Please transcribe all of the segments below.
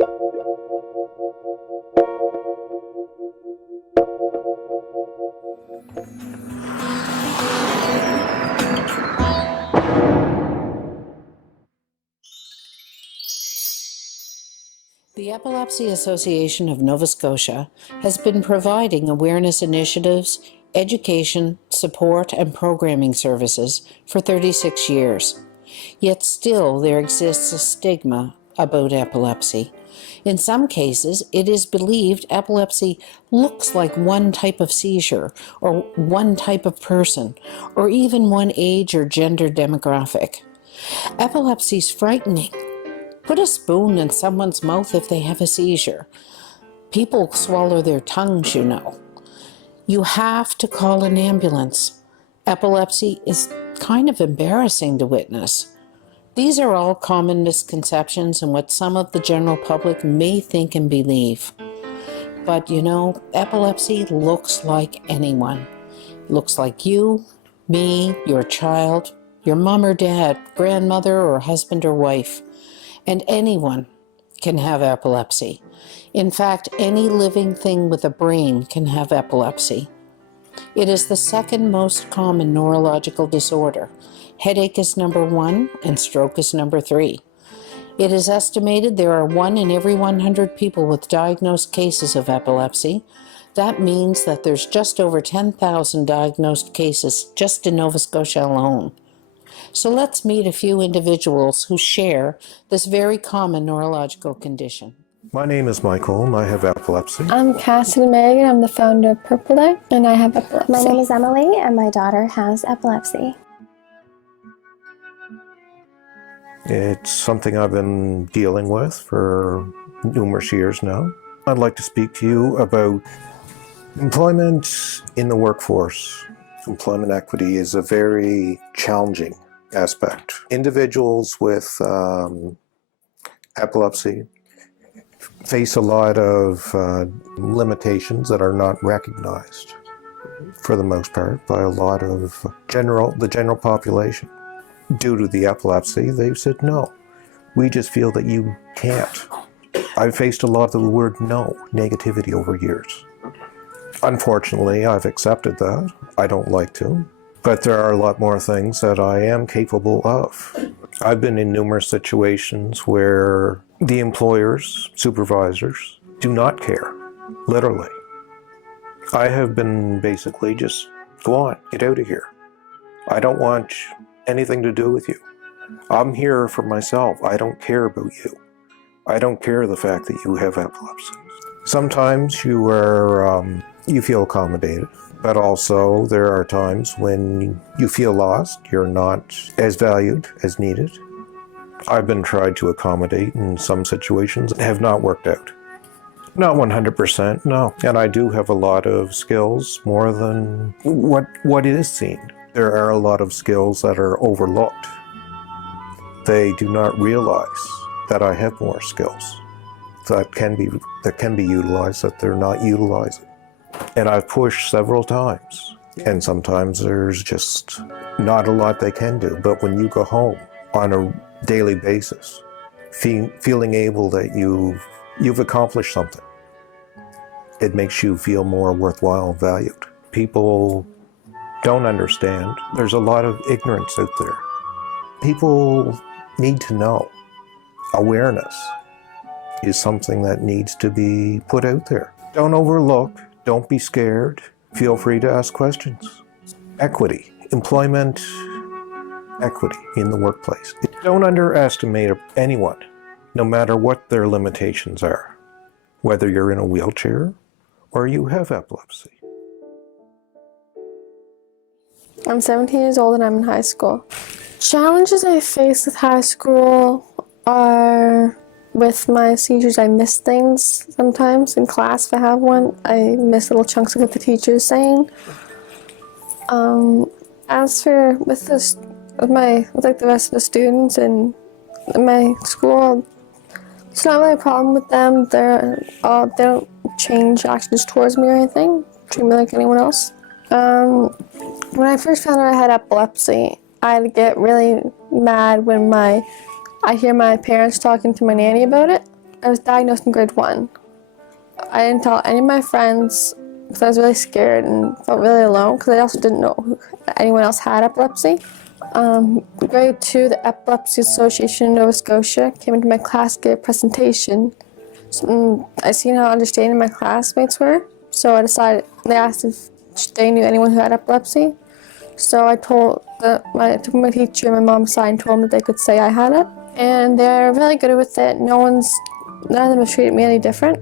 The Epilepsy Association of Nova Scotia has been providing awareness initiatives, education, support, and programming services for 36 years. Yet still there exists a stigma about epilepsy. In some cases, it is believed epilepsy looks like one type of seizure, or one type of person, or even one age or gender demographic. Epilepsy is frightening. Put a spoon in someone's mouth if they have a seizure. People swallow their tongues, you know. You have to call an ambulance. Epilepsy is kind of embarrassing to witness. These are all common misconceptions and what some of the general public may think and believe. But you know, epilepsy looks like anyone. It looks like you, me, your child, your mom or dad, grandmother or husband or wife. And anyone can have epilepsy. In fact, any living thing with a brain can have epilepsy. It is the second most common neurological disorder. Headache is number 1 and stroke is number 3. It is estimated there are 1 in every 100 people with diagnosed cases of epilepsy. That means that there's just over 10,000 diagnosed cases just in Nova Scotia alone. So let's meet a few individuals who share this very common neurological condition. My name is Michael and I have epilepsy. I'm Cassidy Megan. I'm the founder of Purple Day and I have epilepsy. My name is Emily and my daughter has epilepsy. It's something I've been dealing with for numerous years now. I'd like to speak to you about employment in the workforce. Employment equity is a very challenging aspect. Individuals with epilepsy face a lot of limitations that are not recognized, for the most part, by a lot of the general population. Due to the epilepsy, they've said, no, we just feel that you can't. I've faced a lot of the word no, negativity over years. Unfortunately, I've accepted that. I don't like to. But there are a lot more things that I am capable of. I've been in numerous situations where the employers, supervisors, do not care, literally. I have been basically just, go on, get out of here. I don't want anything to do with you. I'm here for myself. I don't care about you. I don't care the fact that you have epilepsy. Sometimes you feel accommodated, but also there are times when you feel lost, you're not as valued as needed. I've been tried to accommodate in some situations that have not worked out. Not 100%, no. And I do have a lot of skills, more than what is seen. There are a lot of skills that are overlooked. They do not realize that I have more skills that can be utilized that they're not utilizing. And I've pushed several times, and sometimes there's just not a lot they can do. But when you go home on a daily basis, feeling able that you've accomplished something, it makes you feel more worthwhile and valued. People don't understand. There's a lot of ignorance out there. People need to know. Awareness is something that needs to be put out there. Don't overlook. Don't be scared. Feel free to ask questions. Equity, employment equity in the workplace. Don't underestimate anyone, no matter what their limitations are, whether you're in a wheelchair or you have epilepsy. I'm 17 years old and I'm in high school. Challenges I face with high school are with my seizures. I miss things sometimes in class if I have one. I miss little chunks of what the teacher is saying. As for with the rest of the students in my school, it's not really a problem with them. They don't change actions towards me or anything. Treat me like anyone else. When I first found out I had epilepsy, I'd get really mad when I hear my parents talking to my nanny about it. I was diagnosed in grade 1. I didn't tell any of my friends because I was really scared and felt really alone because I also didn't know anyone else had epilepsy. Grade 2, the Epilepsy Association in Nova Scotia came into my class to give a presentation. I seen how understanding my classmates were, so I decided, they asked if they knew anyone who had epilepsy. So I took my teacher and my mom's side and told them that they could say I had it. And they're really good with it. None of them have treated me any different.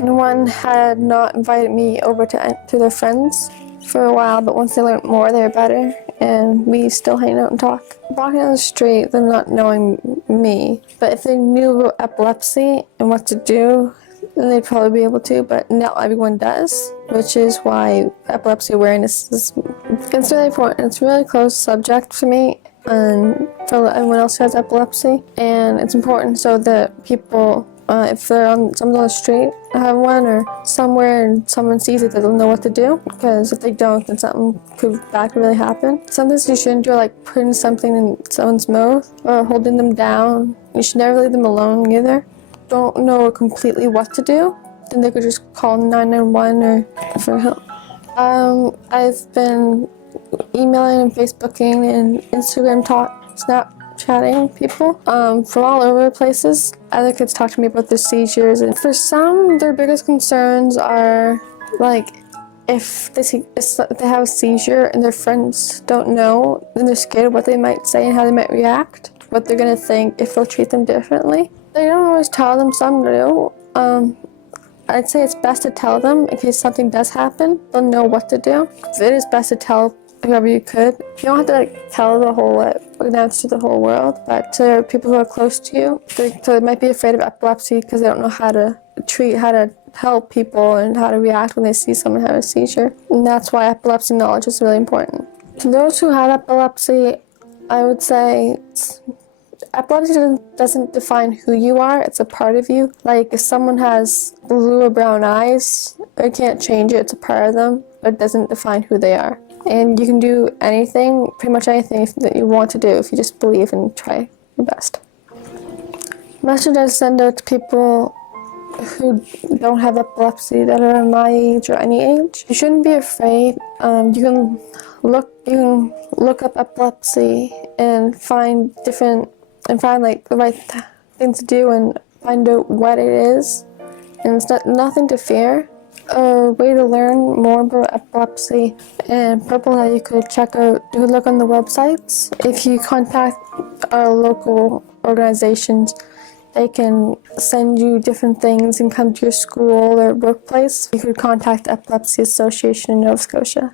No one had not invited me over to their friends for a while, but once they learned more, they were better, and we still hang out and talk. Walking down the street, them not knowing me, but if they knew about epilepsy and what to do, then they'd probably be able to, but not everyone does, which is why epilepsy awareness is it's really important. It's a really close subject for me and for everyone else who has epilepsy, and it's important so that people, if they're someone's on the street, have one, or somewhere and someone sees it, they'll know what to do, because if they don't, then something bad could really happen. Something you shouldn't do, like putting something in someone's mouth or holding them down. You should never leave them alone either. Don't know completely what to do, then they could just call 911 or for help. I've been emailing and Facebooking and Instagram Snapchatting people from all over places. Other kids talk to me about their seizures, and for some, their biggest concerns are like if they have a seizure and their friends don't know, then they're scared of what they might say and how they might react, what they're gonna think, if they'll treat them differently. They don't always tell them, some do. I'd say it's best to tell them in case something does happen. They'll know what to do. It is best to tell whoever you could. You don't have to tell the whole announce to the whole world, but to people who are close to you. So they might be afraid of epilepsy because they don't know how to help people and how to react when they see someone have a seizure. And that's why epilepsy knowledge is really important. To those who have epilepsy, I would say epilepsy doesn't define who you are, it's a part of you. Like if someone has blue or brown eyes, they can't change it, it's a part of them, but it doesn't define who they are. And you can do anything, pretty much anything that you want to do if you just believe and try your best. Message I send out to people who don't have epilepsy that are my age or any age. You shouldn't be afraid. You can look up epilepsy and find like the right thing to do and find out what it is. And it's nothing to fear. A way to learn more about epilepsy and purple that you could check out, you could look on the websites. If you contact our local organizations, they can send you different things and come to your school or workplace. You could contact the Epilepsy Association in Nova Scotia.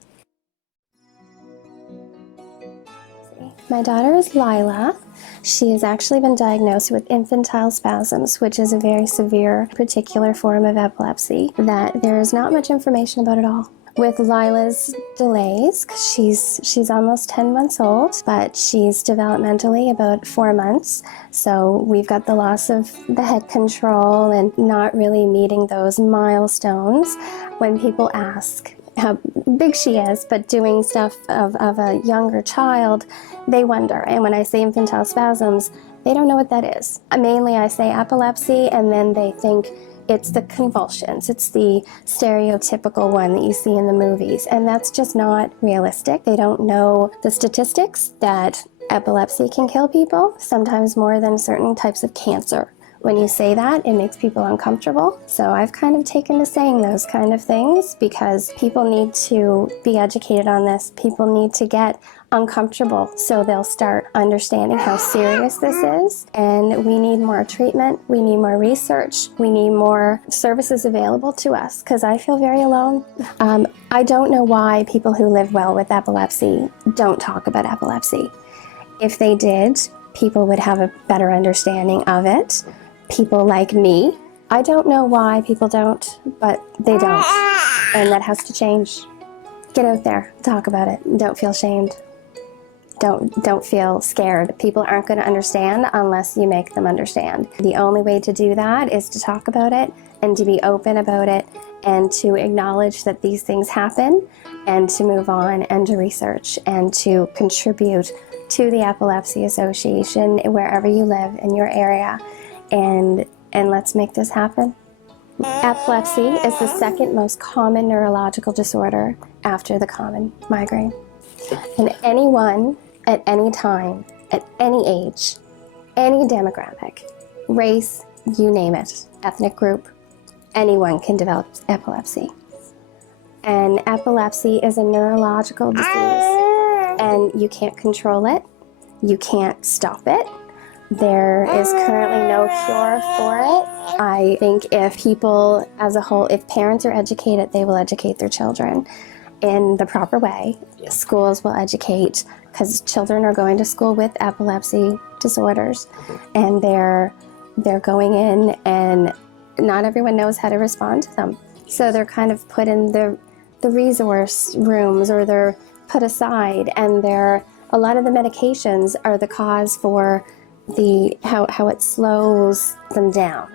My daughter is Lila. She has actually been diagnosed with infantile spasms, which is a very severe particular form of epilepsy that there is not much information about at all. With Lila's delays, she's almost 10 months old, but she's developmentally about 4 months. So we've got the loss of the head control and not really meeting those milestones. When people ask how big she is, but doing stuff of a younger child, they wonder. And when I say infantile spasms, they don't know what that is. Mainly I say epilepsy, and then they think it's the convulsions. It's the stereotypical one that you see in the movies, and that's just not realistic. They don't know the statistics that epilepsy can kill people, sometimes more than certain types of cancer. When you say that, it makes people uncomfortable. So I've kind of taken to saying those kind of things because people need to be educated on this. People need to get uncomfortable so they'll start understanding how serious this is. And we need more treatment. We need more research. We need more services available to us because I feel very alone. I don't know why people who live well with epilepsy don't talk about epilepsy. If they did, people would have a better understanding of it. People like me. I don't know why people don't, but they don't. And that has to change. Get out there, talk about it. Don't feel shamed. Don't feel scared. People aren't going to understand unless you make them understand. The only way to do that is to talk about it and to be open about it and to acknowledge that these things happen and to move on and to research and to contribute to the Epilepsy Association wherever you live in your area. And and let's make this happen. Epilepsy is the second most common neurological disorder after the common migraine. And anyone at any time, at any age, any demographic, race, you name it, ethnic group, anyone can develop epilepsy. And epilepsy is a neurological disease, and you can't control it, you can't stop it. There is currently no cure for it. I think if people as a whole, if parents are educated, they will educate their children in the proper way. Schools will educate, because children are going to school with epilepsy disorders, and they're going in, and not everyone knows how to respond to them. So they're kind of put in the resource rooms, or they're put aside, and a lot of the medications are the cause for how it slows them down.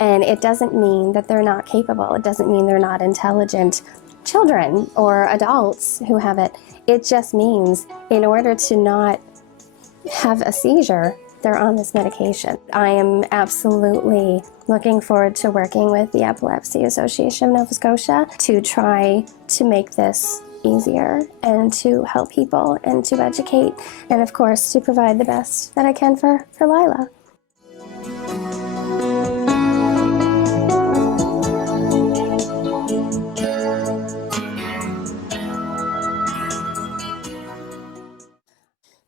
And it doesn't mean that they're not capable. It doesn't mean they're not intelligent children or adults who have it. It just means in order to not have a seizure, they're on this medication. I am absolutely looking forward to working with the Epilepsy Association of Nova Scotia to try to make this easier and to help people and to educate, and of course to provide the best that I can for Lila.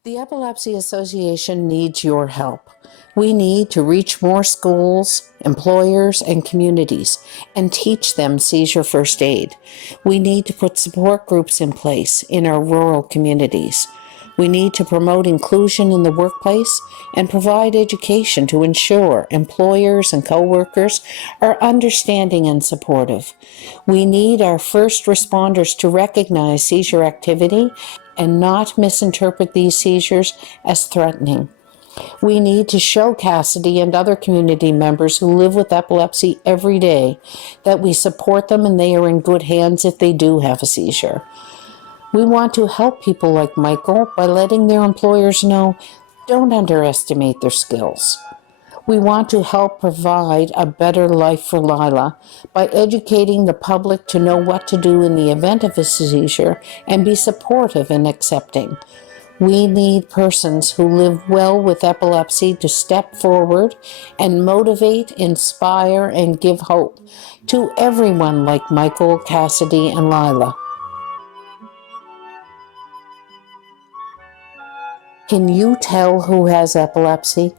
The Epilepsy Association needs your help. We need to reach more schools, employers, and communities and teach them seizure first aid. We need to put support groups in place in our rural communities. We need to promote inclusion in the workplace and provide education to ensure employers and co-workers are understanding and supportive. We need our first responders to recognize seizure activity and not misinterpret these seizures as threatening. We need to show Cassidy and other community members who live with epilepsy every day that we support them and they are in good hands if they do have a seizure. We want to help people like Michael by letting their employers know, don't underestimate their skills. We want to help provide a better life for Lila by educating the public to know what to do in the event of a seizure and be supportive and accepting. We need persons who live well with epilepsy to step forward and motivate, inspire, and give hope to everyone like Michael, Cassidy, and Lila. Can you tell who has epilepsy?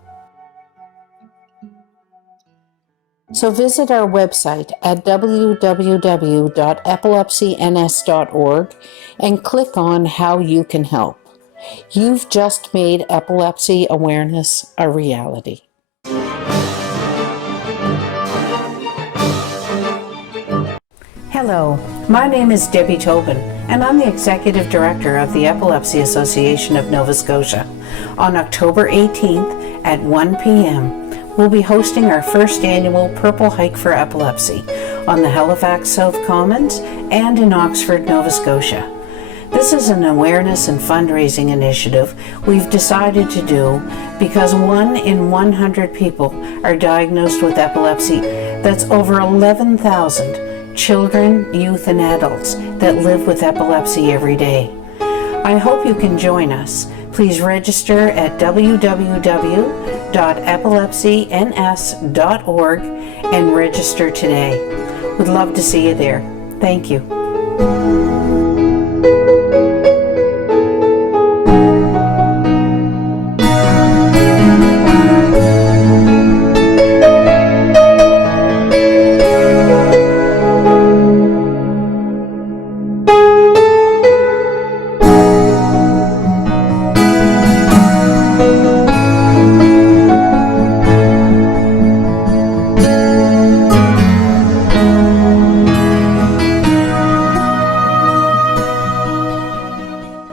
So visit our website at www.epilepsyns.org and click on how you can help. You've just made epilepsy awareness a reality. Hello, my name is Debbie Tobin, and I'm the Executive Director of the Epilepsy Association of Nova Scotia. On October 18th at 1 p.m., we'll be hosting our first annual Purple Hike for Epilepsy on the Halifax South Commons and in Oxford, Nova Scotia. This is an awareness and fundraising initiative we've decided to do because 1 in 100 people are diagnosed with epilepsy. That's over 11,000 children, youth, and adults that live with epilepsy every day. I hope you can join us. Please register at www.epilepsyns.org and register today. We'd love to see you there. Thank you.